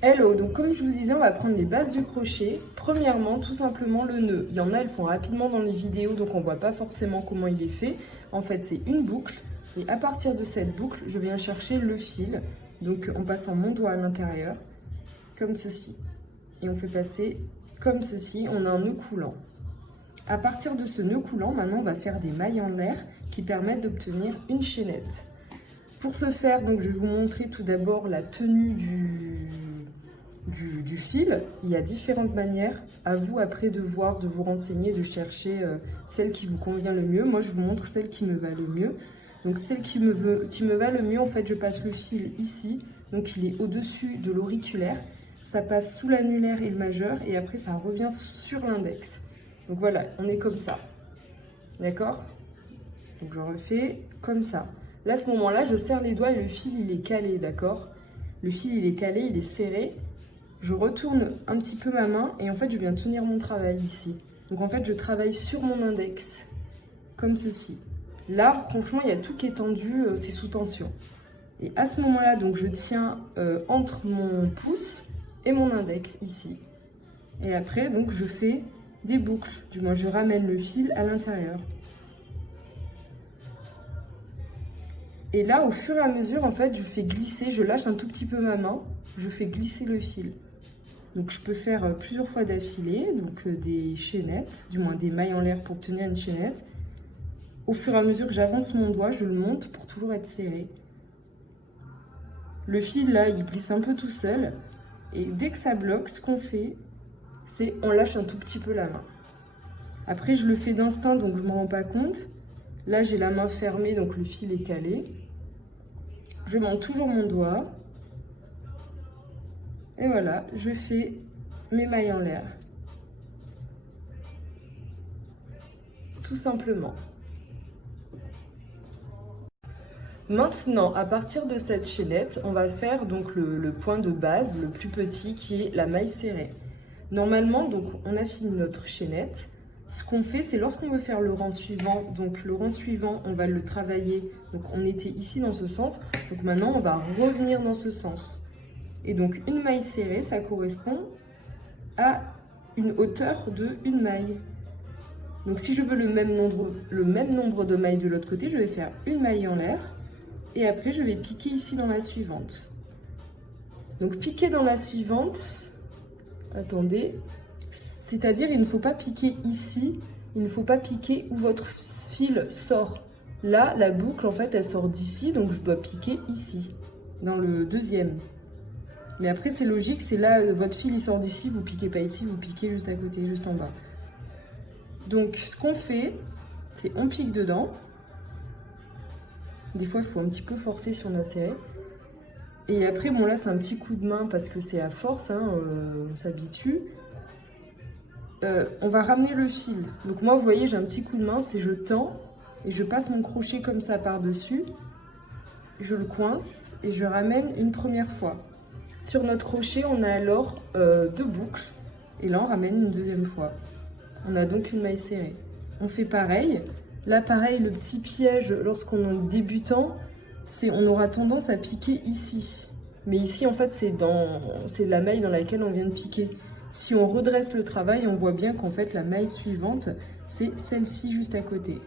Hello, donc comme je vous disais, on va prendre les bases du crochet. Premièrement, tout simplement le nœud. Il y en a, elles font rapidement dans les vidéos, donc on voit pas forcément comment il est fait. En fait, c'est une boucle, et à partir de cette boucle, je viens chercher le fil, donc en passant mon doigt à l'intérieur, comme ceci. Et on fait passer comme ceci, on a un nœud coulant. À partir de ce nœud coulant, maintenant on va faire des mailles en l'air qui permettent d'obtenir une chaînette. Pour ce faire, donc, je vais vous montrer tout d'abord la tenue du fil. Il y a différentes manières. À vous après de voir, de vous renseigner, de chercher celle qui vous convient le mieux. Moi, je vous montre celle qui me va le mieux. Donc celle qui me va le mieux, en fait, je passe le fil ici. Donc il est au-dessus de l'auriculaire. Ça passe sous l'annulaire et le majeur. Et après, ça revient sur l'index. Donc voilà, on est comme ça. D'accord? Donc je refais comme ça. Là, à ce moment-là, je serre les doigts et le fil, il est calé, d'accord? Le fil, il est calé, il est serré. Je retourne un petit peu ma main et en fait, je viens tenir mon travail ici. Donc en fait, je travaille sur mon index, comme ceci. Là, franchement, il y a tout qui est tendu, c'est sous tension. Et à ce moment-là, donc je tiens entre mon pouce et mon index, ici. Et après, donc, je fais des boucles. Du moins, je ramène le fil à l'intérieur. Et là, au fur et à mesure, en fait, je fais glisser, je lâche un tout petit peu ma main, je fais glisser le fil. Donc, je peux faire plusieurs fois d'affilée, donc des chaînettes, du moins des mailles en l'air pour obtenir une chaînette. Au fur et à mesure que j'avance mon doigt, je le monte pour toujours être serré. Le fil, là, il glisse un peu tout seul. Et dès que ça bloque, ce qu'on fait, c'est on lâche un tout petit peu la main. Après, je le fais d'instinct, donc je ne me rends pas compte. Là, j'ai la main fermée, donc le fil est calé. Je monte toujours mon doigt. Et voilà, je fais mes mailles en l'air. Tout simplement. Maintenant, à partir de cette chaînette, on va faire donc le point de base, le plus petit, qui est la maille serrée. Normalement, donc, on a fini notre chaînette. Ce qu'on fait, c'est lorsqu'on veut faire le rang suivant, donc le rang suivant, on va le travailler. Donc, on était ici dans ce sens. Donc, maintenant, on va revenir dans ce sens. Et donc, une maille serrée, ça correspond à une hauteur de une maille. Donc, si je veux le même nombre de mailles de l'autre côté, je vais faire une maille en l'air. Et après, je vais piquer ici dans la suivante. Donc, piquer dans la suivante... Attendez, c'est-à-dire il ne faut pas piquer ici, il ne faut pas piquer où votre fil sort. Là, la boucle, en fait, elle sort d'ici, donc je dois piquer ici, dans le deuxième. Mais après, c'est logique, c'est là, votre fil, il sort d'ici, vous piquez pas ici, vous piquez juste à côté, juste en bas. Donc, ce qu'on fait, c'est on pique dedans. Des fois, il faut un petit peu forcer si on a serré. Et après, bon là, c'est un petit coup de main parce que c'est à force, hein, on s'habitue. On va ramener le fil. Donc moi, vous voyez, j'ai un petit coup de main, c'est je tends et je passe mon crochet comme ça par-dessus. Je le coince et je ramène une première fois. Sur notre crochet, on a alors deux boucles. Et là, on ramène une deuxième fois. On a donc une maille serrée. On fait pareil. Là, pareil, le petit piège lorsqu'on est débutant, c'est on aura tendance à piquer ici. Mais ici, en fait, c'est la maille dans laquelle on vient de piquer. Si on redresse le travail, on voit bien qu'en fait, la maille suivante, c'est celle-ci juste à côté.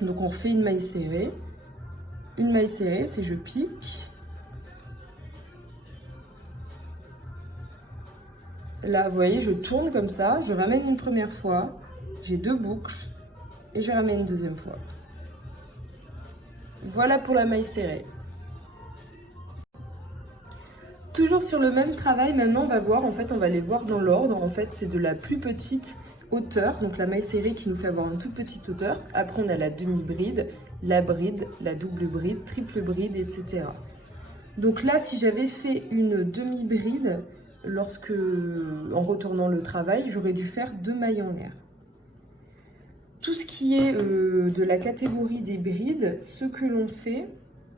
Donc, on refait une maille serrée. Une maille serrée, c'est je pique. Là, vous voyez, je tourne comme ça, je ramène une première fois, j'ai deux boucles et je ramène une deuxième fois. Voilà pour la maille serrée. Toujours sur le même travail, maintenant on va voir, en fait on va les voir dans l'ordre. En fait c'est de la plus petite hauteur, donc la maille serrée qui nous fait avoir une toute petite hauteur. Après on a la demi-bride, la bride, la double bride, triple bride, etc. Donc là si j'avais fait une demi-bride, en retournant le travail, j'aurais dû faire deux mailles en l'air. Tout ce qui est de la catégorie des brides, ce que l'on fait,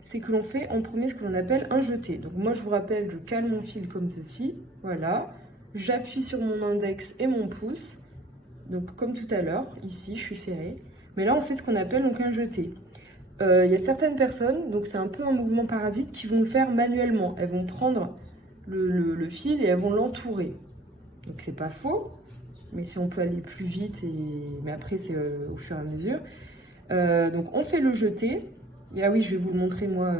c'est que l'on fait en premier ce que l'on appelle un jeté. Donc moi je vous rappelle, je cale mon fil comme ceci, voilà. J'appuie sur mon index et mon pouce, donc comme tout à l'heure, ici je suis serrée. Mais là on fait ce qu'on appelle donc un jeté. Il y a certaines personnes, donc c'est un peu un mouvement parasite, qui vont le faire manuellement. Elles vont prendre le fil et elles vont l'entourer. Donc c'est pas faux, mais si on peut aller plus vite, mais après c'est au fur et à mesure. Donc on fait le jeté. Et ah oui, je vais vous le montrer moi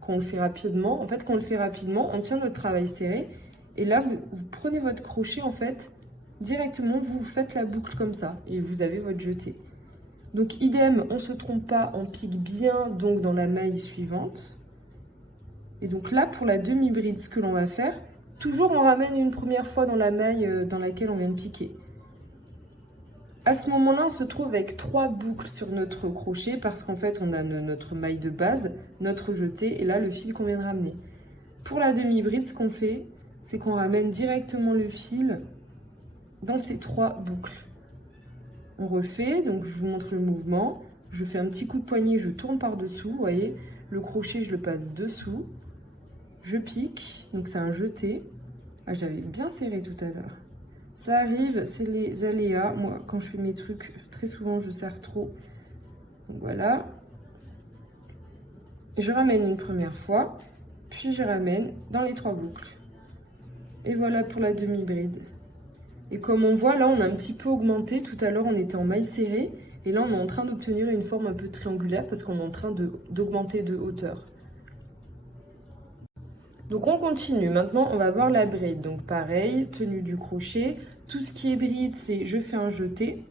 quand on le fait rapidement. En fait, quand on le fait rapidement, on tient notre travail serré. Et là, vous prenez votre crochet, en fait, directement, vous faites la boucle comme ça. Et vous avez votre jeté. Donc idem, on ne se trompe pas, on pique bien donc dans la maille suivante. Et donc là, pour la demi-bride, ce que l'on va faire, toujours on ramène une première fois dans la maille dans laquelle on vient de piquer. À ce moment-là, on se trouve avec 3 boucles sur notre crochet parce qu'en fait, on a notre maille de base, notre jeté et là, le fil qu'on vient de ramener. Pour la demi-bride, ce qu'on fait, c'est qu'on ramène directement le fil dans ces 3 boucles. On refait, donc je vous montre le mouvement. Je fais un petit coup de poignet, je tourne par-dessous, vous voyez. Le crochet, je le passe dessous. Je pique, donc c'est un jeté. Ah, j'avais bien serré tout à l'heure. Ça arrive, c'est les aléas. Moi, quand je fais mes trucs, très souvent, je serre trop. Donc voilà. Je ramène une première fois, puis je ramène dans les 3 boucles. Et voilà pour la demi-bride. Et comme on voit, là, on a un petit peu augmenté. Tout à l'heure, on était en maille serrée. Et là, on est en train d'obtenir une forme un peu triangulaire parce qu'on est en train d'augmenter de hauteur. Donc on continue, maintenant on va voir la bride. Donc pareil, tenue du crochet. Tout ce qui est bride, c'est je fais un jeté,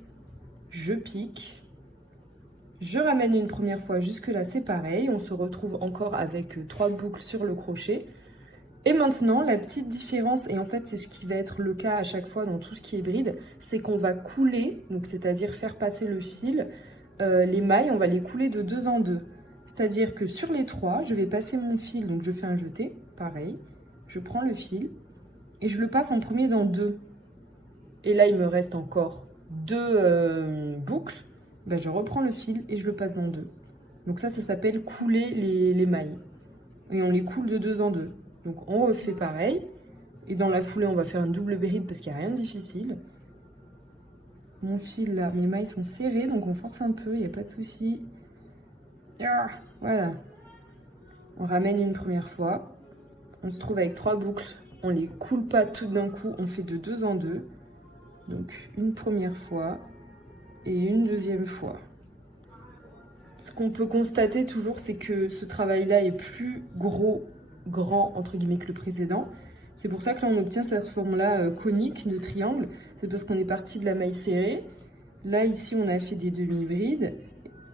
je pique, je ramène une première fois, jusque là c'est pareil. On se retrouve encore avec 3 boucles sur le crochet. Et maintenant, la petite différence, et en fait c'est ce qui va être le cas à chaque fois dans tout ce qui est bride, c'est qu'on va couler, donc c'est-à-dire faire passer le fil, les mailles, on va les couler de 2 en 2. C'est-à-dire que sur les 3, je vais passer mon fil, donc je fais un jeté, pareil, je prends le fil et je le passe en premier dans 2. Et là, il me reste encore 2 boucles, ben, je reprends le fil et je le passe dans 2. Donc ça s'appelle couler les mailles. Et on les coule de 2 en 2. Donc on refait pareil. Et dans la foulée, on va faire une double bride parce qu'il n'y a rien de difficile. Mon fil là, mes mailles sont serrées, donc on force un peu, il n'y a pas de souci. Voilà. On ramène une première fois. On se trouve avec 3 boucles. On les coule pas toutes d'un coup, on fait de 2 en 2. Donc une première fois et une deuxième fois. Ce qu'on peut constater toujours, c'est que ce travail-là est plus grand, entre guillemets, que le précédent. C'est pour ça que là, on obtient cette forme-là conique de triangle. C'est parce qu'on est parti de la maille serrée. Là, ici, on a fait des demi-brides.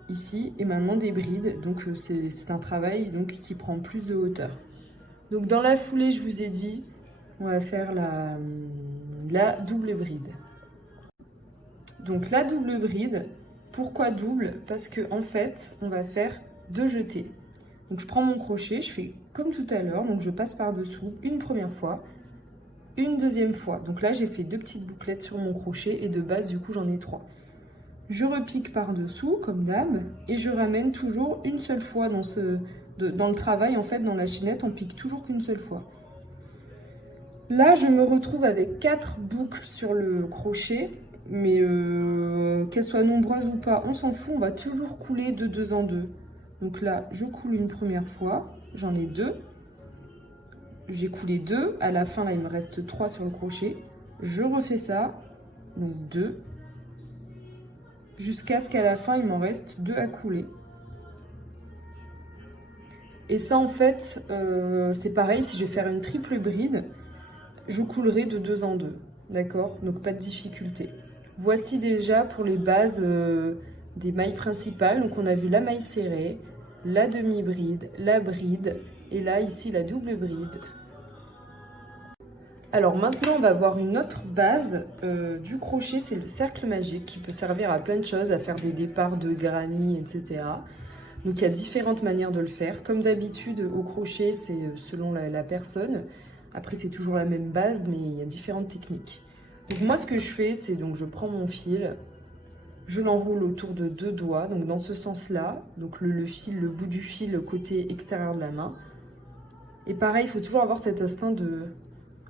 Ici, et maintenant des brides. Donc, c'est un travail donc, qui prend plus de hauteur. Donc, dans la foulée, je vous ai dit, on va faire la double bride. Donc, la double bride, pourquoi double? Parce que en fait, on va faire 2 jetés. Donc, je prends mon crochet, je fais comme tout à l'heure. Donc, je passe par-dessous une première fois, une deuxième fois. Donc là, j'ai fait 2 petites bouclettes sur mon crochet et de base, du coup, j'en ai 3. Je repique par-dessous, comme d'hab, et je ramène toujours une seule fois dans le travail. En fait, dans la chaînette, on pique toujours qu'une seule fois. Là, je me retrouve avec 4 boucles sur le crochet, mais qu'elles soient nombreuses ou pas, on s'en fout, on va toujours couler de 2 en 2. Donc là, je coule une première fois, j'en ai 2. J'ai coulé 2, à la fin, là, il me reste 3 sur le crochet. Je refais ça, donc 2. Jusqu'à ce qu'à la fin, il m'en reste 2 à couler. Et ça, en fait, c'est pareil, si je vais faire une triple bride, je coulerai de 2 en 2, d'accord? Donc, pas de difficulté. Voici déjà pour les bases des mailles principales. Donc, on a vu la maille serrée, la demi-bride, la bride, et là, ici, la double bride. Alors maintenant, on va voir une autre base du crochet, c'est le cercle magique qui peut servir à plein de choses, à faire des départs de granny, etc. Donc il y a différentes manières de le faire. Comme d'habitude, au crochet, c'est selon la personne. Après, c'est toujours la même base, mais il y a différentes techniques. Donc moi, ce que je fais, c'est donc je prends mon fil, je l'enroule autour de 2 doigts, donc dans ce sens-là. Donc le fil, le bout du fil, le côté extérieur de la main. Et pareil, il faut toujours avoir cet instinct de...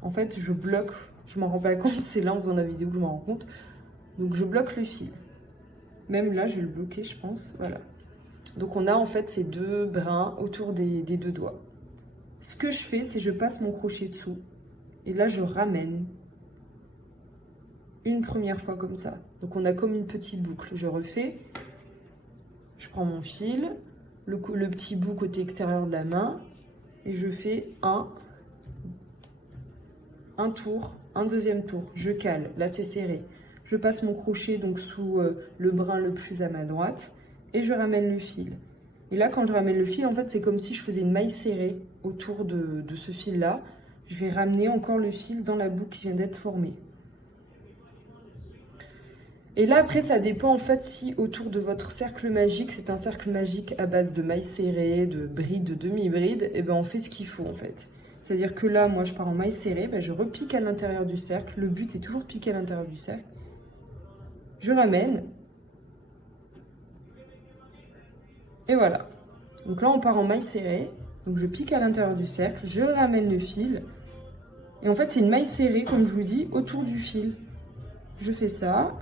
En fait, je bloque, je m'en rends pas compte, c'est là en faisant la vidéo que je m'en rends compte. Donc je bloque le fil. Même là, je vais le bloquer, je pense, voilà. Donc on a en fait ces deux brins autour des deux doigts. Ce que je fais, c'est je passe mon crochet dessous et là je ramène une première fois comme ça. Donc on a comme une petite boucle. Je refais, je prends mon fil, le petit bout côté extérieur de la main et je fais un tour, un deuxième tour. Je cale, là c'est serré. Je passe mon crochet donc sous le brin le plus à ma droite et je ramène le fil. Et là, quand je ramène le fil, en fait, c'est comme si je faisais une maille serrée autour de ce fil-là. Je vais ramener encore le fil dans la boucle qui vient d'être formée. Et là, après, ça dépend en fait si autour de votre cercle magique, c'est un cercle magique à base de maille serrée, de brides, de demi-brides, et ben on fait ce qu'il faut en fait. C'est-à-dire que là, moi, je pars en maille serrée, ben, je repique à l'intérieur du cercle. Le but est toujours de piquer à l'intérieur du cercle. Je ramène. Et voilà. Donc là, on part en maille serrée. Donc je pique à l'intérieur du cercle, je ramène le fil. Et en fait, c'est une maille serrée, comme je vous dis, autour du fil. Je fais ça.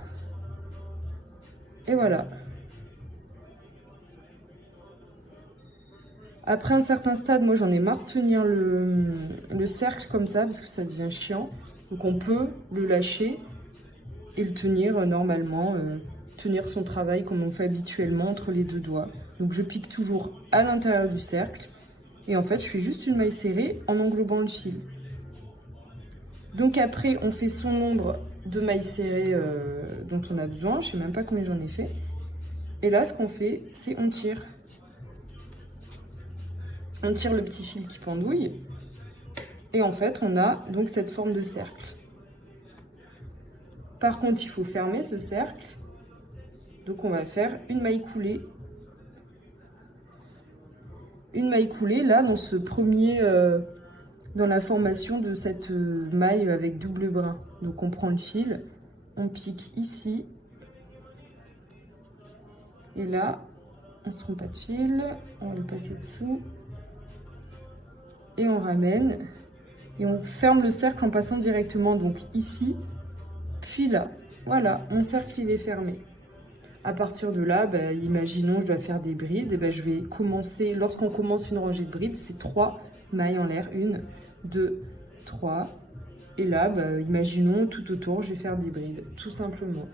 Et voilà. Après un certain stade, moi j'en ai marre de tenir le cercle comme ça parce que ça devient chiant. Donc on peut le lâcher et le tenir normalement, tenir son travail comme on fait habituellement entre les deux doigts. Donc je pique toujours à l'intérieur du cercle et en fait je fais juste une maille serrée en englobant le fil. Donc après on fait son nombre de mailles serrées dont on a besoin, je sais même pas combien j'en ai fait. Et là ce qu'on fait c'est on tire le petit fil qui pendouille et en fait on a donc cette forme de cercle. Par contre il faut fermer ce cercle, donc on va faire une maille coulée. Une maille coulée là dans ce premier, dans la formation de cette maille avec double brin. Donc on prend le fil, on pique ici et là on ne se trompe pas de fil, on va le passer dessous. Et on ramène et on ferme le cercle en passant directement donc ici, puis là. Voilà, mon cercle il est fermé. À partir de là, imaginons je dois faire des brides, et je vais commencer, lorsqu'on commence une rangée de brides, c'est 3 mailles en l'air, 1, 2, 3. Et là, imaginons tout autour, je vais faire des brides, tout simplement.